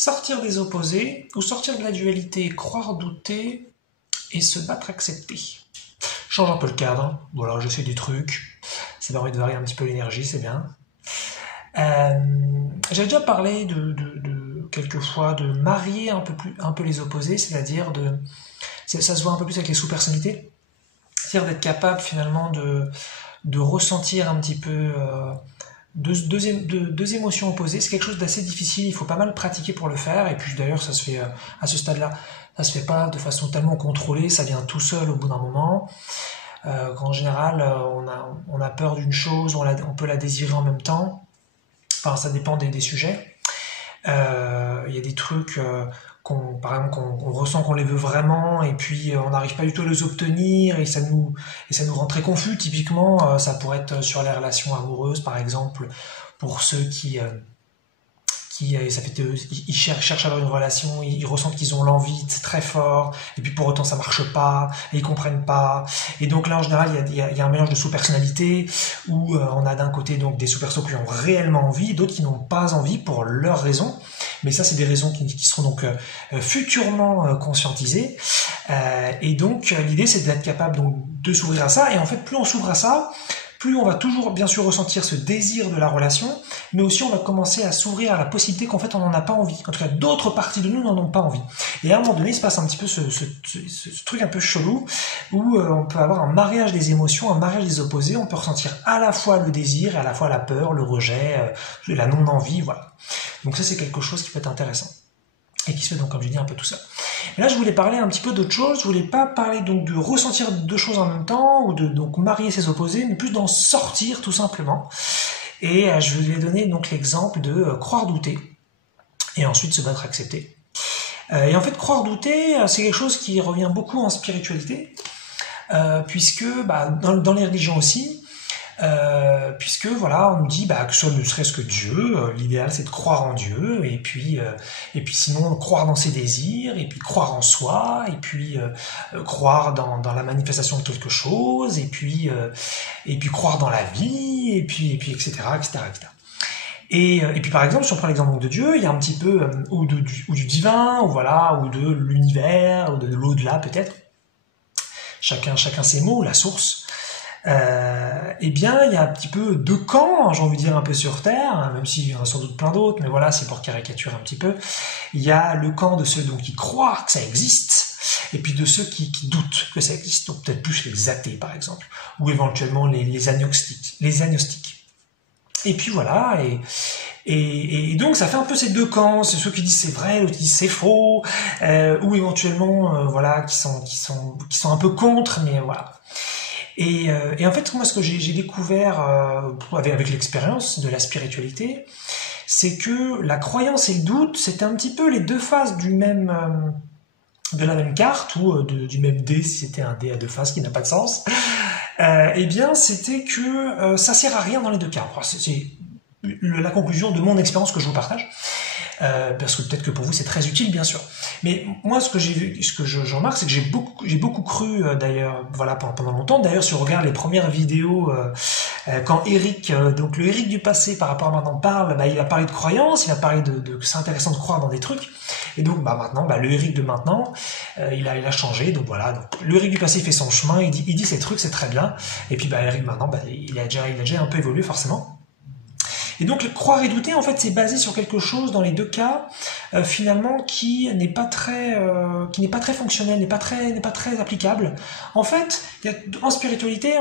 Sortir des opposés ou sortir de la dualité, croire, douter et se battre, accepter. Change un peu le cadre, voilà, j'essaie des trucs, ça permet de varier un petit peu l'énergie, c'est bien. Euh, J'avais déjà parlé quelquefois de marier un peu les opposés, c'est-à-dire ça se voit un peu plus avec les sous-personnalités, c'est-à-dire d'être capable finalement de ressentir un petit peu deux émotions opposées. C'est quelque chose d'assez difficile, il faut pas mal pratiquer pour le faire, et puis d'ailleurs ça se fait à ce stade-là, ça se fait pas de façon tellement contrôlée, ça vient tout seul au bout d'un moment. Qu'en général on a peur d'une chose, on peut la désirer en même temps, enfin ça dépend des sujets. Il y a des trucs par exemple, qu'on ressent qu'on les veut vraiment, et puis on n'arrive pas du tout à les obtenir, et ça nous rend très confus. Typiquement, ça pourrait être sur les relations amoureuses, par exemple, pour ceux ça fait, ils cherchent à avoir une relation, ils ressentent qu'ils ont l'envie, c'est très fort, et puis pour autant ça marche pas, et ils comprennent pas. Et donc là en général il y a un mélange de sous-personnalités, où on a d'un côté donc des sous-persos qui ont réellement envie, d'autres qui n'ont pas envie pour leurs raisons. Mais ça c'est des raisons qui seront donc futurement conscientisées. Et donc l'idée c'est d'être capable donc de s'ouvrir à ça, et en fait plus on s'ouvre à ça, plus on va toujours bien sûr ressentir ce désir de la relation, mais aussi on va commencer à s'ouvrir à la possibilité qu'en fait on n'en a pas envie. En tout cas, d'autres parties de nous n'en ont pas envie. Et à un moment donné, il se passe un petit peu ce truc un peu chelou, où on peut avoir un mariage des émotions, un mariage des opposés. On peut ressentir à la fois le désir et à la fois la peur, le rejet, la non-envie, voilà. Donc ça c'est quelque chose qui peut être intéressant. Et qui se fait donc, comme je dis, un peu tout ça. Et là, je voulais parler un petit peu d'autre chose. Je voulais pas parler donc de ressentir deux choses en même temps, ou de donc marier ses opposés, mais plus d'en sortir tout simplement. Et je vais donner donc l'exemple de croire, douter, et ensuite se battre, accepter. Et en fait, croire, douter, c'est quelque chose qui revient beaucoup en spiritualité, puisque dans les religions aussi, puisque voilà, on nous dit que ce ne serait-ce que Dieu, l'idéal c'est de croire en Dieu, et puis sinon croire dans ses désirs, et puis croire en soi, et puis croire dans la manifestation de quelque chose, et puis croire dans la vie, et puis etc., etc., etc. Et puis par exemple, si on prend l'exemple de Dieu, il y a un petit peu ou du divin, ou voilà, ou de l'univers, ou de l'au-delà peut-être. Chacun ses mots, la source. Eh bien, il y a un petit peu deux camps, j'ai envie de dire, un peu sur Terre, même s'il y en a sans doute plein d'autres, mais voilà, c'est pour caricaturer un petit peu. Il y a le camp de ceux donc, qui croient que ça existe, et puis de ceux qui doutent que ça existe, donc peut-être plus les athées, par exemple, ou éventuellement les agnostiques. Et puis voilà, et donc ça fait un peu ces deux camps, c'est ceux qui disent c'est vrai, d'autres qui disent c'est faux, ou éventuellement, voilà, qui sont un peu contre, mais voilà. Et en fait, moi, ce que j'ai découvert avec l'expérience de la spiritualité, c'est que la croyance et le doute, c'est un petit peu les deux faces de la même carte, ou du même dé, si c'était un dé à deux faces qui n'a pas de sens. Eh bien, c'était que ça sert à rien dans les deux cas. Enfin, c'est la conclusion de mon expérience que je vous partage. Parce que peut-être que pour vous c'est très utile, bien sûr. Mais moi, ce que je remarque, c'est que j'ai beaucoup cru, d'ailleurs, voilà, pendant longtemps. D'ailleurs, si on regarde les premières vidéos, quand Eric, donc le Eric du passé par rapport à maintenant parle, il a parlé de croyance, il a parlé que c'est intéressant de croire dans des trucs. Et donc, maintenant, le Eric de maintenant, il a changé. Donc voilà, donc, le Eric du passé fait son chemin, il dit ces trucs, c'est très bien. Et puis, Eric maintenant, il a déjà un peu évolué forcément. Et donc, croire et douter, en fait, c'est basé sur quelque chose, dans les deux cas, finalement, qui n'est pas très fonctionnel, n'est pas très applicable. En fait, en spiritualité,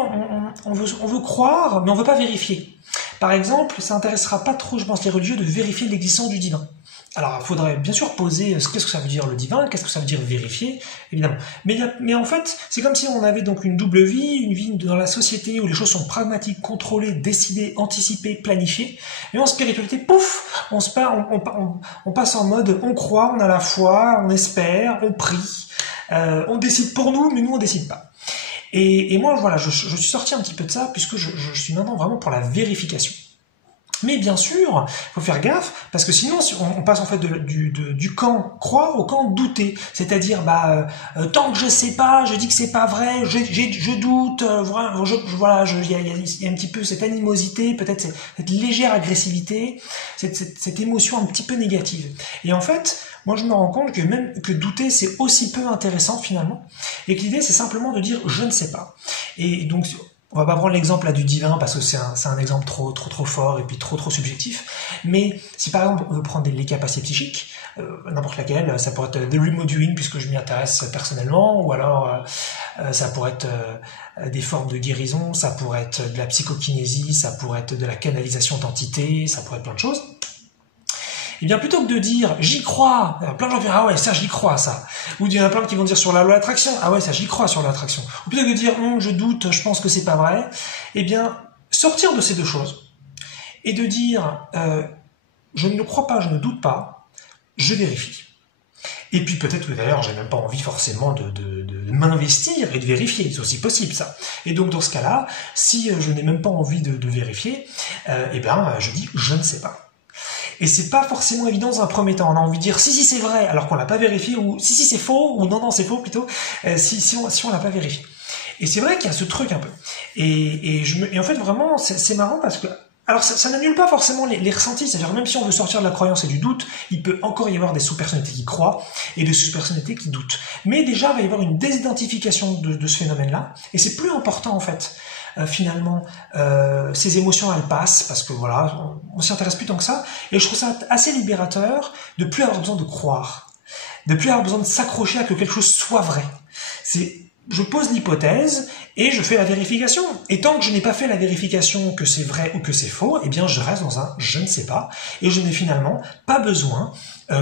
on veut croire, mais on veut pas vérifier. Par exemple, ça intéressera pas trop, je pense, les religieux de vérifier l'existence du divin. Alors, il faudrait bien sûr poser qu'est-ce que ça veut dire le divin, qu'est-ce que ça veut dire vérifier, évidemment. Mais en fait, c'est comme si on avait donc une double vie, une vie dans la société où les choses sont pragmatiques, contrôlées, décidées, anticipées, planifiées. Et en spiritualité, pouf, on passe en mode on croit, on a la foi, on espère, on prie, on décide pour nous, mais nous on décide pas. Et moi, voilà, je suis sorti un petit peu de ça, puisque je suis maintenant vraiment pour la vérification. Mais bien sûr, il faut faire gaffe, parce que sinon on passe en fait du camp croire au camp douter. C'est-à-dire, tant que je sais pas, je dis que c'est pas vrai, je doute, voilà, il y a un petit peu cette animosité, peut-être cette légère agressivité, cette émotion un petit peu négative. Et en fait, moi je me rends compte que même que douter c'est aussi peu intéressant finalement, et que l'idée c'est simplement de dire je ne sais pas. Et donc on va pas prendre l'exemple là du divin parce que c'est un exemple trop fort et puis trop subjectif. Mais si par exemple on veut prendre les capacités psychiques, n'importe laquelle, ça pourrait être the remote viewing puisque je m'y intéresse personnellement, ou alors ça pourrait être des formes de guérison, ça pourrait être de la psychokinésie, ça pourrait être de la canalisation d'entités, ça pourrait être plein de choses. Et bien plutôt que de dire j'y crois, plein de gens vont dire ah ouais ça j'y crois ça, ou il y en a plein qui vont dire sur la loi de l'attraction ah ouais ça j'y crois sur l'attraction, ou plutôt que de dire je doute, je pense que c'est pas vrai, et bien sortir de ces deux choses et de dire je ne crois pas, je ne doute pas, je vérifie. Et puis peut-être que d'ailleurs j'ai même pas envie forcément de m'investir et de vérifier, c'est aussi possible ça. Et donc dans ce cas-là, si je n'ai même pas envie de vérifier, je dis je ne sais pas. Et c'est pas forcément évident dans un premier temps. On a envie de dire si c'est vrai alors qu'on l'a pas vérifié, ou si c'est faux, ou non c'est faux plutôt, si on l'a pas vérifié. Et c'est vrai qu'il y a ce truc un peu. Et en fait vraiment c'est marrant parce que alors ça n'annule pas forcément les ressentis, c'est-à-dire même si on veut sortir de la croyance et du doute, il peut encore y avoir des sous-personnalités qui croient et des sous-personnalités qui doutent. Mais déjà il va y avoir une désidentification de ce phénomène-là, et c'est plus important en fait. Finalement, ces émotions elles passent parce que voilà, on s'y intéresse plus tant que ça, et je trouve ça assez libérateur de plus avoir besoin de croire, de plus avoir besoin de s'accrocher à que quelque chose soit vrai. Je pose l'hypothèse et je fais la vérification. Et tant que je n'ai pas fait la vérification que c'est vrai ou que c'est faux, eh bien je reste dans un je ne sais pas, et je n'ai finalement pas besoin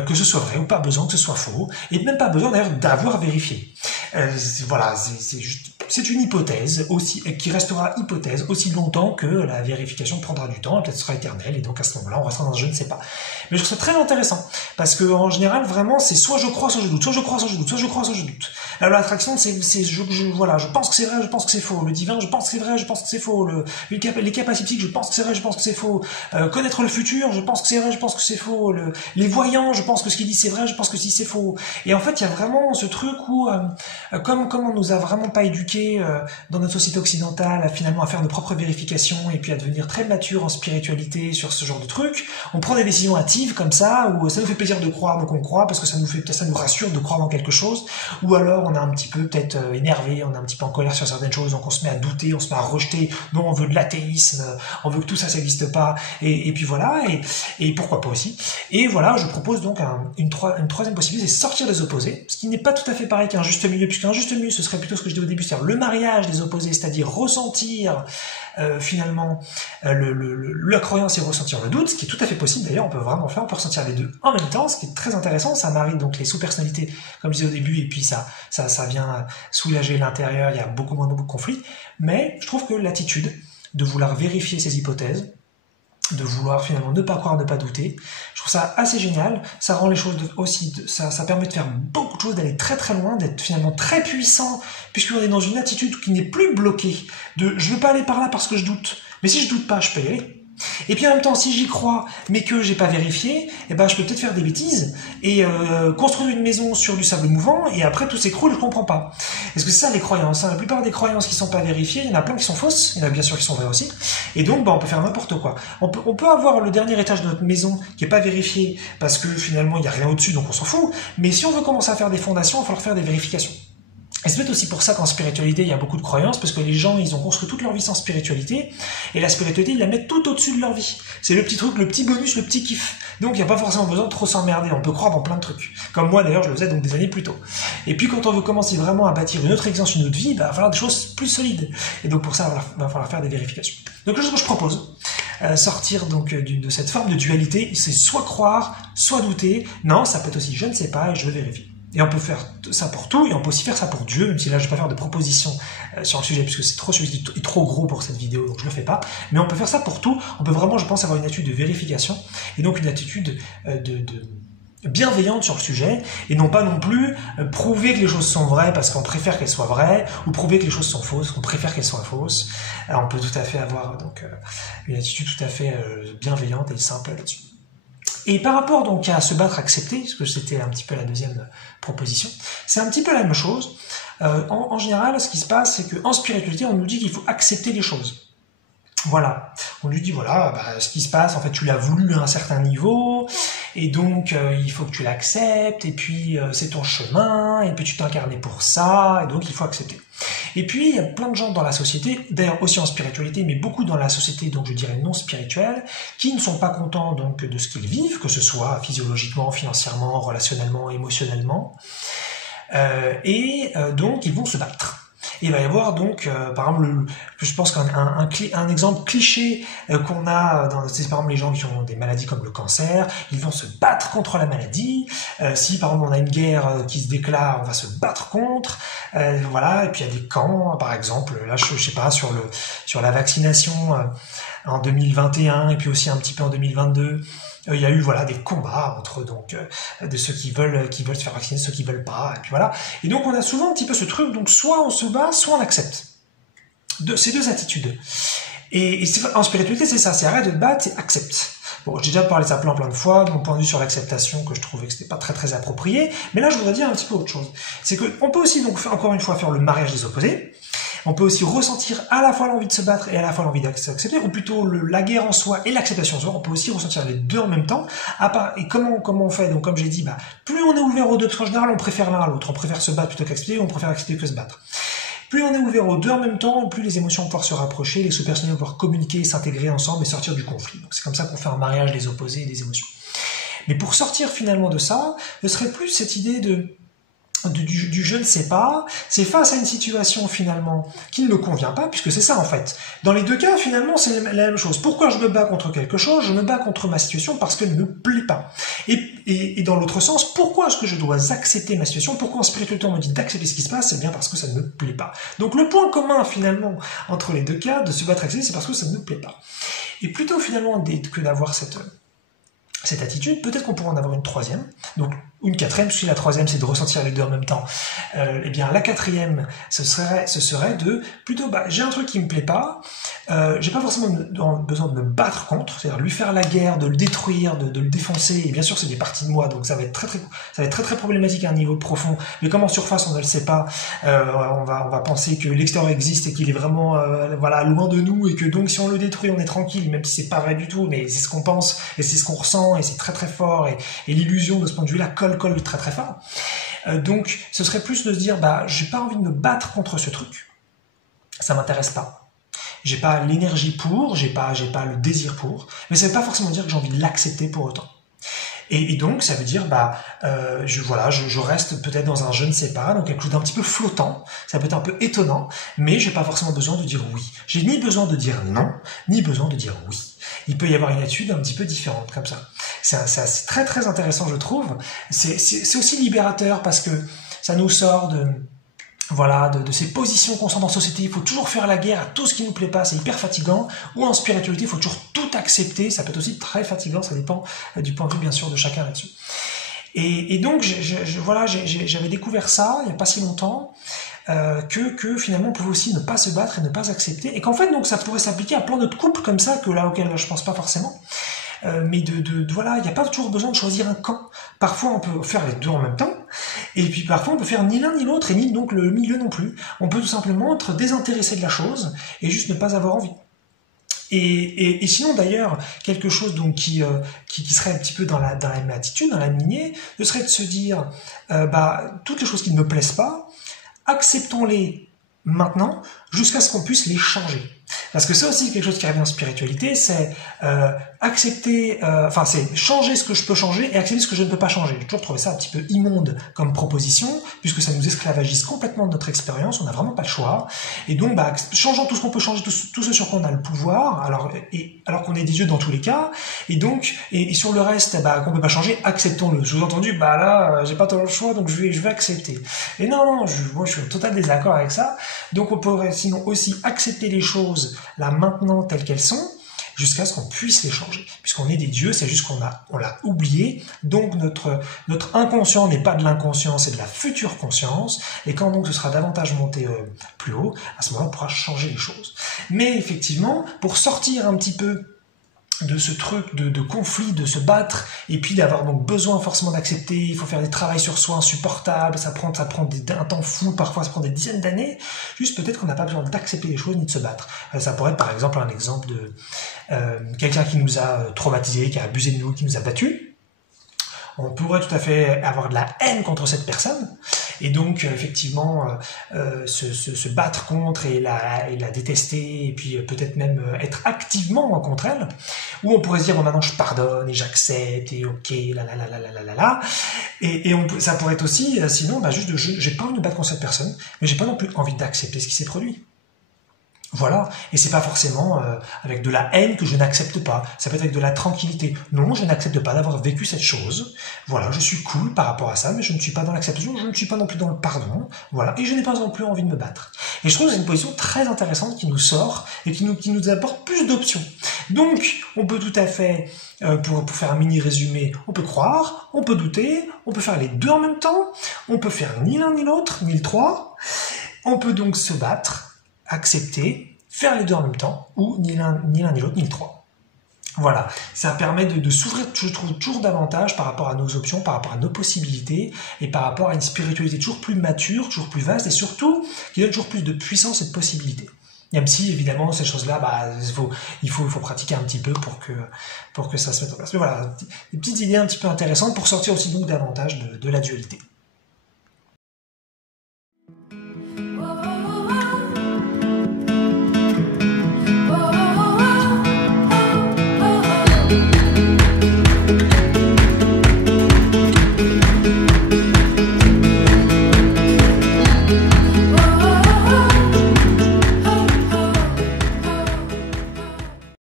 que ce soit vrai ou pas besoin que ce soit faux, et même pas besoin d'ailleurs d'avoir vérifié. Voilà, c'est une hypothèse aussi qui restera hypothèse aussi longtemps que la vérification prendra du temps, et peut-être sera éternelle, et donc à ce moment-là on restera dans un je ne sais pas. Mais je trouve ça très intéressant parce que en général vraiment c'est soit je crois soit je doute, soit je crois soit je doute, soit je crois soit je doute. Alors l'attraction c'est voilà, je pense que c'est vrai, je pense que c'est faux. Le divin, je pense que c'est vrai, je pense que c'est faux. Les capacités psychiques, je pense que c'est vrai, je pense que c'est faux. Connaître le futur, je pense que c'est vrai, je pense que c'est faux. Les voyants, je pense que ce qu'ils disent c'est vrai, je pense que si c'est faux. Et en fait, il y a vraiment ce truc où, comme on nous a vraiment pas éduqués dans notre société occidentale à faire nos propres vérifications et puis à devenir très mature en spiritualité sur ce genre de trucs, on prend des décisions hâtives comme ça, où ça nous fait plaisir de croire, donc on croit parce que ça nous rassure de croire dans quelque chose, ou alors on est un petit peu peut-être énervé, on est un petit peu en colère sur certaines choses, donc on se met à douter, on se met à rejeter, non on veut de l'athéisme, on veut que tout ça n'existe pas, et puis voilà, et pourquoi pas aussi. Et voilà, je propose donc une troisième possibilité, c'est sortir des opposés, ce qui n'est pas tout à fait pareil qu'un juste milieu, puisqu'un juste milieu ce serait plutôt ce que je dis au début, c'est-à-dire le mariage des opposés, c'est-à-dire ressentir finalement la croyance et ressentir le doute, ce qui est tout à fait possible d'ailleurs, on peut vraiment faire, on peut ressentir les deux en même temps, ce qui est très intéressant, ça marie donc les sous-personnalités, comme je disais au début, et puis ça vient soulager l'intérieur, il y a beaucoup moins de conflits, mais je trouve que l'attitude de vouloir vérifier ces hypothèses, de vouloir finalement ne pas croire, ne pas douter, je trouve ça assez génial, ça rend les choses ça permet de faire beaucoup de choses, d'aller très très loin, d'être finalement très puissant, puisqu'on est dans une attitude qui n'est plus bloquée, je veux pas aller par là parce que je doute, mais si je doute pas, je peux y aller. Et puis en même temps, si j'y crois, mais que j'ai pas vérifié, je peux peut-être faire des bêtises et construire une maison sur du sable mouvant et après tout s'écroule, je comprends pas. Est-ce que c'est ça les croyances, hein? La plupart des croyances qui sont pas vérifiées, il y en a plein qui sont fausses, il y en a bien sûr qui sont vraies aussi. Et donc, on peut faire n'importe quoi. On peut avoir le dernier étage de notre maison qui est pas vérifié parce que finalement il y a rien au-dessus, donc on s'en fout. Mais si on veut commencer à faire des fondations, il va falloir faire des vérifications. Et c'est peut-être aussi pour ça qu'en spiritualité, il y a beaucoup de croyances, parce que les gens, ils ont construit toute leur vie sans spiritualité, et la spiritualité, ils la mettent tout au-dessus de leur vie. C'est le petit truc, le petit bonus, le petit kiff. Donc, il n'y a pas forcément besoin de trop s'emmerder, on peut croire dans plein de trucs. Comme moi, d'ailleurs, je le faisais donc des années plus tôt. Et puis, quand on veut commencer vraiment à bâtir une autre existence, une autre vie, il va falloir des choses plus solides. Et donc, pour ça, il va falloir faire des vérifications. Donc, le chose que je propose, sortir donc de cette forme de dualité, c'est soit croire, soit douter. Non, ça peut être aussi, je ne sais pas, et je veux vérifier. Et on peut faire ça pour tout, et on peut aussi faire ça pour Dieu, même si là je vais pas faire de propositions sur le sujet, puisque c'est trop gros pour cette vidéo, donc je le fais pas. Mais on peut faire ça pour tout, on peut vraiment, je pense, avoir une attitude de vérification, et donc une attitude bienveillante sur le sujet et non pas non plus prouver que les choses sont vraies parce qu'on préfère qu'elles soient vraies ou prouver que les choses sont fausses, qu'on préfère qu'elles soient fausses. Alors, on peut tout à fait avoir donc une attitude tout à fait bienveillante et simple là-dessus. Et par rapport donc à se battre, accepter, parce que c'était un petit peu la deuxième proposition, c'est un petit peu la même chose. En général, ce qui se passe, c'est qu'en spiritualité, on nous dit qu'il faut accepter les choses. Voilà, on lui dit voilà, bah, ce qui se passe, en fait, tu l'as voulu à un certain niveau, et donc il faut que tu l'acceptes, et puis c'est ton chemin, et puis tu t'es incarné pour ça, et donc il faut accepter. Et puis il y a plein de gens dans la société, d'ailleurs aussi en spiritualité, mais beaucoup dans la société, donc je dirais non spirituelle, qui ne sont pas contents donc de ce qu'ils vivent, que ce soit physiologiquement, financièrement, relationnellement, émotionnellement, donc ils vont se battre. Et il va y avoir donc, par exemple, je pense qu'un exemple cliché qu'on a, c'est par exemple les gens qui ont des maladies comme le cancer, ils vont se battre contre la maladie. Si par exemple on a une guerre qui se déclare, on va se battre contre. Voilà, et puis il y a des camps, par exemple, là je sais pas, sur la vaccination en 2021 et puis aussi un petit peu en 2022. Il y a eu voilà des combats entre donc de ceux qui veulent se faire vacciner, ceux qui veulent pas, et puis voilà. Et donc on a souvent un petit peu ce truc, donc soit on se bat, soit on accepte. Ces deux attitudes. Et en spiritualité, c'est ça, c'est arrête de te battre, c'est accepte. Bon, j'ai déjà parlé de ça plein de fois, de mon point de vue sur l'acceptation, que je trouvais que c'était pas très approprié, mais là je voudrais dire un petit peu autre chose. C'est que on peut aussi donc encore une fois faire le mariage des opposés. On peut aussi ressentir à la fois l'envie de se battre et à la fois l'envie d'accepter, ou plutôt la guerre en soi et l'acceptation en soi. On peut aussi ressentir les deux en même temps. Et comment on fait? Donc comme j'ai dit, plus on est ouvert aux deux, parce qu'en général on préfère l'un à l'autre. On préfère se battre plutôt qu'accepter, ou on préfère accepter que se battre. Plus on est ouvert aux deux en même temps, plus les émotions vont pouvoir se rapprocher, les sous-personnels vont pouvoir communiquer, s'intégrer ensemble et sortir du conflit. Donc c'est comme ça qu'on fait un mariage des opposés et des émotions. Mais pour sortir finalement de ça, ce serait plus cette idée du je ne sais pas, c'est face à une situation finalement qui ne me convient pas, puisque c'est ça en fait. Dans les deux cas, finalement, c'est la même chose. Pourquoi je me bats contre quelque chose? Je me bats contre ma situation parce qu'elle ne me plaît pas. Et dans l'autre sens, pourquoi est-ce que je dois accepter ma situation? Pourquoi en spiritualité on me dit d'accepter ce qui se passe? C'est bien parce que ça ne me plaît pas. Donc le point commun finalement entre les deux cas, de se battre accepter, c'est parce que ça ne me plaît pas. Et plutôt finalement que d'avoir cette attitude, peut-être qu'on pourrait en avoir une troisième, donc une quatrième, parce que la troisième c'est de ressentir les deux en même temps. Eh bien la quatrième, ce serait de plutôt, j'ai un truc qui me plaît pas, j'ai pas forcément besoin de me battre contre, c'est-à-dire lui faire la guerre, de le détruire, de le défoncer, et bien sûr c'est des parties de moi, donc ça va être très problématique à un niveau profond, mais comme en surface on ne le sait pas, on va penser que l'extérieur existe et qu'il est vraiment loin de nous, et que donc si on le détruit on est tranquille, même si c'est pas vrai du tout, mais c'est ce qu'on pense, et c'est ce qu'on ressent, et c'est très fort, et l'illusion de ce point de vue-là colle très fort. Donc ce serait plus de se dire, j'ai pas envie de me battre contre ce truc, ça m'intéresse pas. J'ai pas l'énergie pour, j'ai pas le désir pour, mais ça veut pas forcément dire que j'ai envie de l'accepter pour autant. Et donc ça veut dire je reste peut-être dans un je ne sais pas, donc quelque chose d'un petit peu flottant, ça peut être un peu étonnant, mais j'ai pas forcément besoin de dire oui. J'ai ni besoin de dire non, ni besoin de dire oui. Il peut y avoir une attitude un petit peu différente comme ça. C'est très intéressant, je trouve. C'est aussi libérateur parce que ça nous sort de ces positions qu'on sent dans la société. Il faut toujours faire la guerre à tout ce qui nous plaît pas, c'est hyper fatigant. Ou en spiritualité, il faut toujours tout accepter, ça peut être aussi très fatigant, ça dépend du point de vue bien sûr de chacun là-dessus. Et donc j'avais découvert ça il n'y a pas si longtemps, que finalement on pouvait aussi ne pas se battre et ne pas accepter, et qu'en fait donc ça pourrait s'appliquer à plein d'autres couples comme ça, auxquels je pense pas forcément. Mais il n'y a pas toujours besoin de choisir un camp. Parfois on peut faire les deux en même temps, et puis parfois on peut faire ni l'un ni l'autre, et ni donc le milieu non plus. On peut tout simplement être désintéressé de la chose, et juste ne pas avoir envie. Et sinon d'ailleurs, quelque chose donc qui serait un petit peu dans la même attitude, dans la même lignée, ce serait de se dire, toutes les choses qui ne me plaisent pas, acceptons-les maintenant, jusqu'à ce qu'on puisse les changer. Parce que c'est aussi quelque chose qui revient en spiritualité, c'est c'est changer ce que je peux changer et accepter ce que je ne peux pas changer. J'ai toujours trouvé ça un petit peu immonde comme proposition, puisque ça nous esclavagise complètement de notre expérience, on n'a vraiment pas le choix. Et donc, changeons tout ce qu'on peut changer, tout ce sur quoi on a le pouvoir, alors qu'on est des dieux dans tous les cas, et donc, et sur le reste, qu'on peut pas changer, acceptons-le. Sous-entendu, j'ai pas trop le choix, donc je vais accepter. Et non, moi je suis en total désaccord avec ça. Donc on pourrait sinon aussi accepter les choses là maintenant telles qu'elles sont, jusqu'à ce qu'on puisse les changer. Puisqu'on est des dieux, c'est juste qu'on l'a oublié, donc notre inconscient n'est pas de l'inconscient, c'est de la future conscience, et quand donc ce sera davantage monté plus haut, à ce moment-là on pourra changer les choses. Mais effectivement, pour sortir un petit peu de ce truc de conflit, de se battre, et puis d'avoir donc besoin forcément d'accepter, il faut faire des travaux sur soi insupportables, ça prend un temps fou, parfois ça prend des dizaines d'années, juste peut-être qu'on n'a pas besoin d'accepter les choses ni de se battre. Ça pourrait être par exemple un exemple de quelqu'un qui nous a traumatisé, qui a abusé de nous, qui nous a battus. On pourrait tout à fait avoir de la haine contre cette personne, et donc effectivement se battre contre et la détester, et puis peut-être même être activement contre elle, ou on pourrait se dire bon maintenant je pardonne et j'accepte et ok la, et ça pourrait être aussi sinon juste j'ai pas envie de me battre contre cette personne, mais j'ai pas non plus envie d'accepter ce qui s'est produit. Voilà, et c'est pas forcément avec de la haine que je n'accepte pas, ça peut être avec de la tranquillité. Non, je n'accepte pas d'avoir vécu cette chose, voilà, je suis cool par rapport à ça, mais je ne suis pas dans l'acceptation, je ne suis pas non plus dans le pardon, voilà, et je n'ai pas non plus envie de me battre. Et je trouve que c'est une position très intéressante qui nous sort et qui nous apporte plus d'options. Donc, on peut tout à fait, pour faire un mini résumé, on peut croire, on peut douter, on peut faire les deux en même temps, on peut faire ni l'un ni l'autre, ni le trois, on peut donc se battre, accepter, faire les deux en même temps, ou ni l'un ni l'autre, ni le trois. Voilà, ça permet de s'ouvrir toujours davantage par rapport à nos options, par rapport à nos possibilités, et par rapport à une spiritualité toujours plus mature, toujours plus vaste, et surtout qui donne toujours plus de puissance et de possibilités. Même si, évidemment, ces choses-là, il faut pratiquer un petit peu pour que ça se mette en place. Mais voilà, des petites idées un petit peu intéressantes pour sortir aussi donc davantage de la dualité.